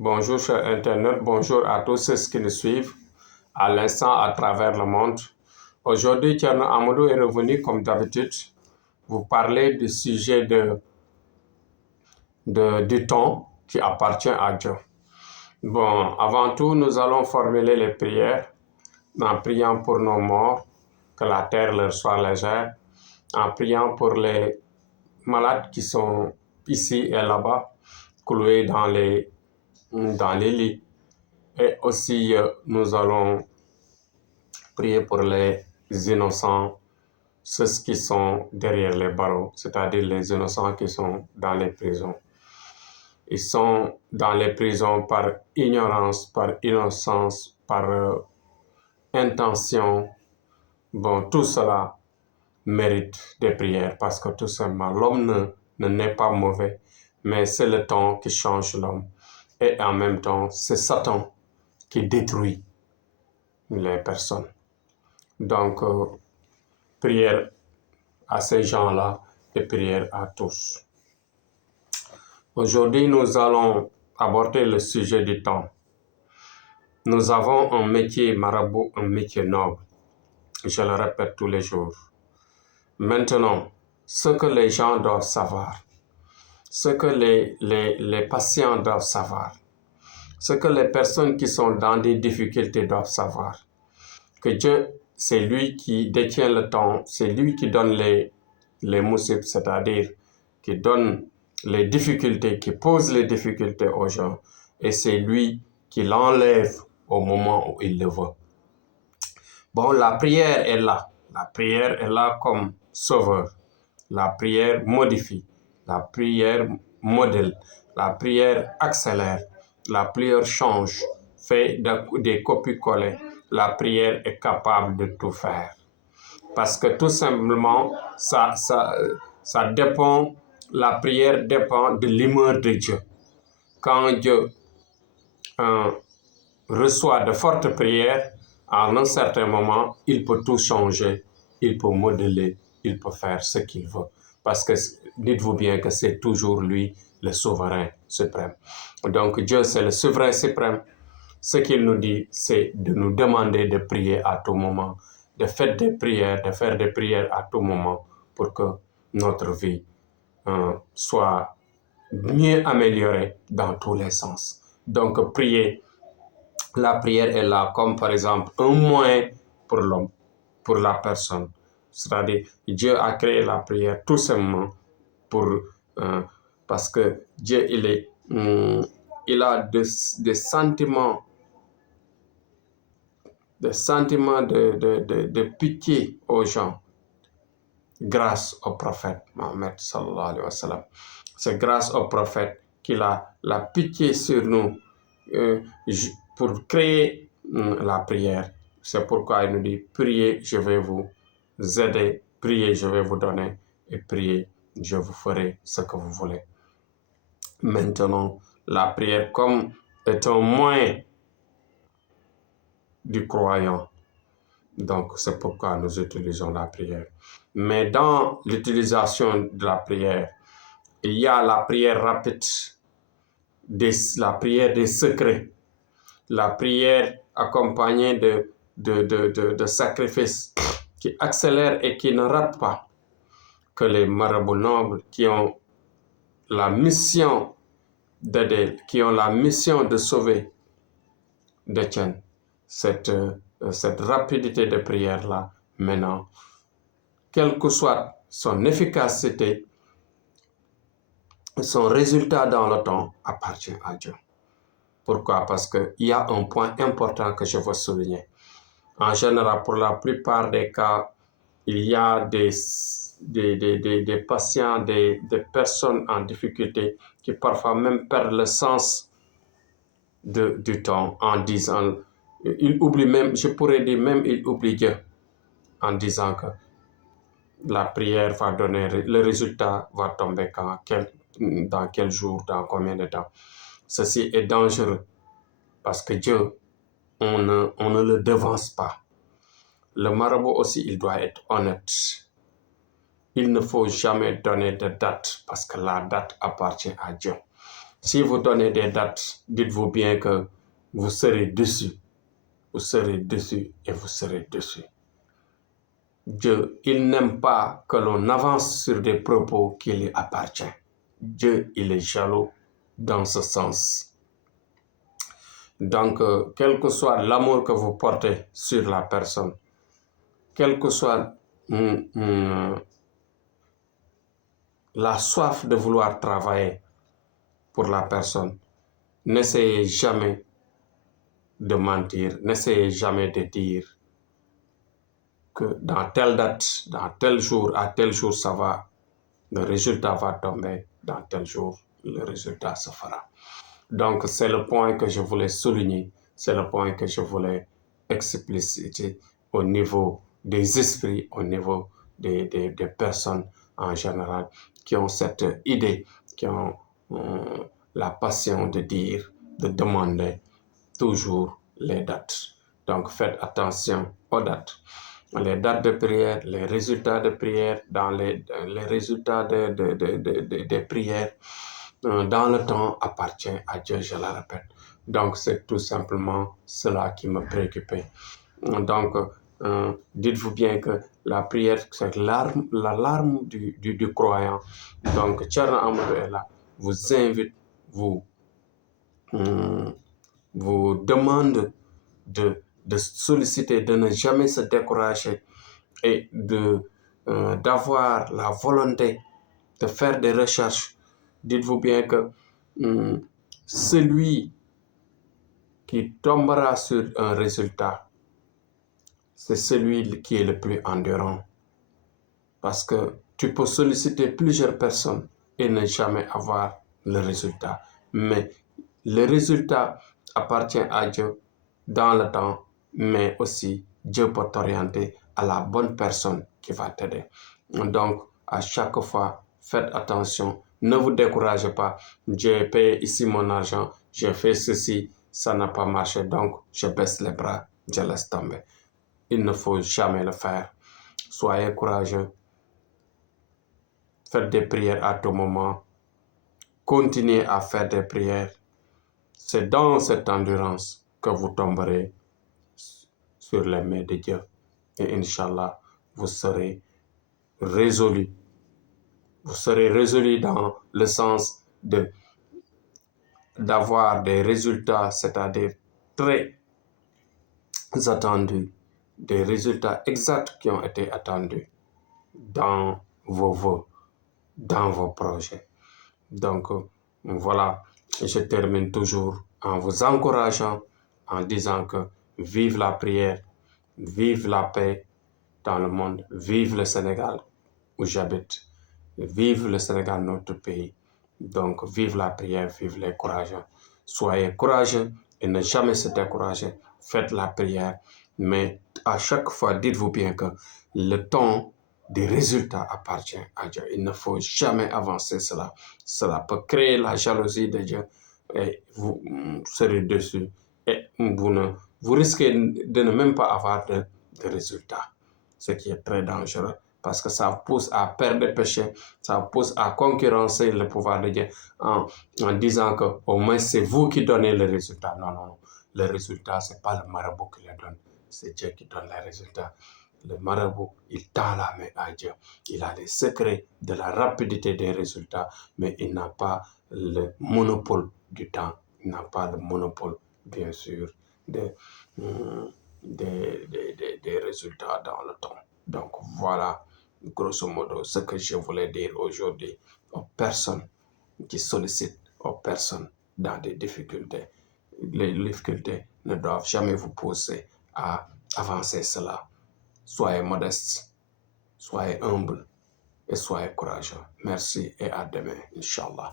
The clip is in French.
Bonjour chers internautes, bonjour à tous ceux qui nous suivent à l'instant à travers le monde. Aujourd'hui, Thierno Amadou est revenu comme d'habitude vous parler du sujet du temps qui appartient à Dieu. Bon, avant tout, nous allons formuler les prières en priant pour nos morts, que la terre leur soit légère, en priant pour les malades qui sont ici et là-bas, cloués dans les lits. Et aussi, nous allons prier pour les innocents, ceux qui sont derrière les barreaux, c'est-à-dire les innocents qui sont dans les prisons. Ils sont dans les prisons par ignorance, par innocence, par intention. Bon, tout cela mérite des prières parce que tout simplement, l'homme ne n'est pas mauvais, mais c'est le temps qui change l'homme. Et en même temps, c'est Satan qui détruit les personnes. Donc, prière à ces gens-là et prière à tous. Aujourd'hui, nous allons aborder le sujet du temps. Nous avons un métier marabout, un métier noble. Je le répète tous les jours. Maintenant, ce que les gens doivent savoir, ce que les patients doivent savoir, ce que les personnes qui sont dans des difficultés doivent savoir, que Dieu, c'est lui qui détient le temps, c'est lui qui donne les moussibs, c'est-à-dire qui donne les difficultés, qui pose les difficultés aux gens, et c'est lui qui l'enlève au moment où il le veut. Bon, la prière est là. La prière est là comme sauveur. La prière modifie. La prière modèle. La prière accélère. La prière change. Fait des copies-collées. La prière est capable de tout faire. Parce que tout simplement, ça dépend, la prière dépend de l'humeur de Dieu. Quand Dieu reçoit de fortes prières, à un certain moment, il peut tout changer, il peut modeler, il peut faire ce qu'il veut. Parce que dites-vous bien que c'est toujours lui le souverain suprême. Donc Dieu, c'est le souverain suprême. Ce qu'il nous dit, c'est de nous demander de prier à tout moment, de faire des prières, à tout moment pour que notre vie soit mieux améliorée dans tous les sens. Donc prier. La prière est là comme par exemple un moyen pour l'homme, pour la personne. C'est-à-dire Dieu a créé la prière tout simplement parce que Dieu, il a des sentiments de pitié aux gens grâce au prophète Mohammed sallallahu alayhi wa sallam. C'est grâce au prophète qu'il a la pitié sur nous pour créer la prière. C'est pourquoi il nous dit, priez, je vais vous aider, priez, je vais vous donner, et priez, je vous ferai ce que vous voulez. Maintenant, la prière comme est un moyen du croyant. Donc, c'est pourquoi nous utilisons la prière. Mais dans l'utilisation de la prière, il y a la prière rapide, la prière des secrets, la prière accompagnée de sacrifices qui accélèrent et qui ne ratent pas, que les marabouts nobles qui ont la mission d'aider, qui ont la mission de sauver, détiennent cette rapidité de prière-là maintenant. Quelle que soit son efficacité, son résultat dans le temps appartient à Dieu. Pourquoi? Parce qu'il y a un point important que je veux souligner. En général, pour la plupart des cas, il y a des patients, des personnes en difficulté qui parfois même perdent le sens du temps en disant, ils oublient même, je pourrais dire même, ils oublient Dieu en disant que la prière va donner, le résultat va tomber dans quel jour, dans combien de temps. Ceci est dangereux parce que Dieu, on ne le devance pas. Le marabout aussi, il doit être honnête. Il ne faut jamais donner de date parce que la date appartient à Dieu. Si vous donnez des dates, dites-vous bien que vous serez dessus. Vous serez dessus et vous serez dessus. Dieu, il n'aime pas que l'on avance sur des propos qui lui appartiennent. Dieu, il est jaloux dans ce sens. Donc, quel que soit l'amour que vous portez sur la personne, quelle que soit la soif de vouloir travailler pour la personne, n'essayez jamais de mentir, n'essayez jamais de dire que dans telle date, dans tel jour, à tel jour, ça va, le résultat va tomber, dans tel jour, le résultat se fera. Donc, c'est le point que je voulais souligner, c'est le point que je voulais expliciter au niveau des esprits, au niveau des personnes en général qui ont cette idée, qui ont la passion de dire, de demander toujours les dates. Donc, faites attention aux dates. Les dates de prière, les résultats de prière, dans les résultats des prières, dans le temps appartient à Dieu, je le répète. Donc, c'est tout simplement cela qui me préoccupait. Donc, dites-vous bien que la prière, c'est la larme du croyant. Donc, Thierno Amadou est là, vous invite, vous demande de solliciter, de ne jamais se décourager et d'avoir la volonté de faire des recherches. Dites-vous bien que celui qui tombera sur un résultat, c'est celui qui est le plus endurant. Parce que tu peux solliciter plusieurs personnes et ne jamais avoir le résultat. Mais le résultat appartient à Dieu dans le temps, mais aussi Dieu peut t'orienter à la bonne personne qui va t'aider. Donc, à chaque fois, faites attention, ne vous découragez pas. J'ai payé ici mon argent, j'ai fait ceci, ça n'a pas marché, donc je baisse les bras, je laisse tomber. Il ne faut jamais le faire. Soyez courageux. Faites des prières à tout moment. Continuez à faire des prières. C'est dans cette endurance que vous tomberez sur les mains de Dieu. Et Inch'Allah, vous serez résolu. Vous serez résolu dans le sens d'avoir des résultats, c'est-à-dire très attendus, des résultats exacts qui ont été attendus dans vos vœux, dans vos projets. Donc, voilà, je termine toujours en vous encourageant, en disant que vive la prière, vive la paix dans le monde, vive le Sénégal où j'habite, vive le Sénégal, notre pays. Donc, vive la prière, vive les courageux. Soyez courageux et ne jamais se décourager. Faites la prière, mais à chaque fois, dites-vous bien que le temps des résultats appartient à Dieu. Il ne faut jamais avancer cela. Cela peut créer la jalousie de Dieu et vous serez dessus. Et vous risquez de ne même pas avoir de résultats, ce qui est très dangereux parce que ça pousse à perdre des péchés, ça pousse à concurrencer le pouvoir de Dieu en disant que au moins c'est vous qui donnez les résultats. Non, non, non. Le résultat, ce n'est pas le marabout qui les donne, c'est Dieu qui donne les résultats. Le marabout, il tend la main à Dieu. Il a les secrets de la rapidité des résultats, mais il n'a pas le monopole du temps. Il n'a pas le monopole, bien sûr, des résultats dans le temps. Donc voilà, grosso modo, ce que je voulais dire aujourd'hui aux personnes qui sollicitent, aux personnes dans des difficultés. Les difficultés ne doivent jamais vous pousser à avancer cela. Soyez modeste, soyez humble et soyez courageux. Merci et à demain, Inch'Allah.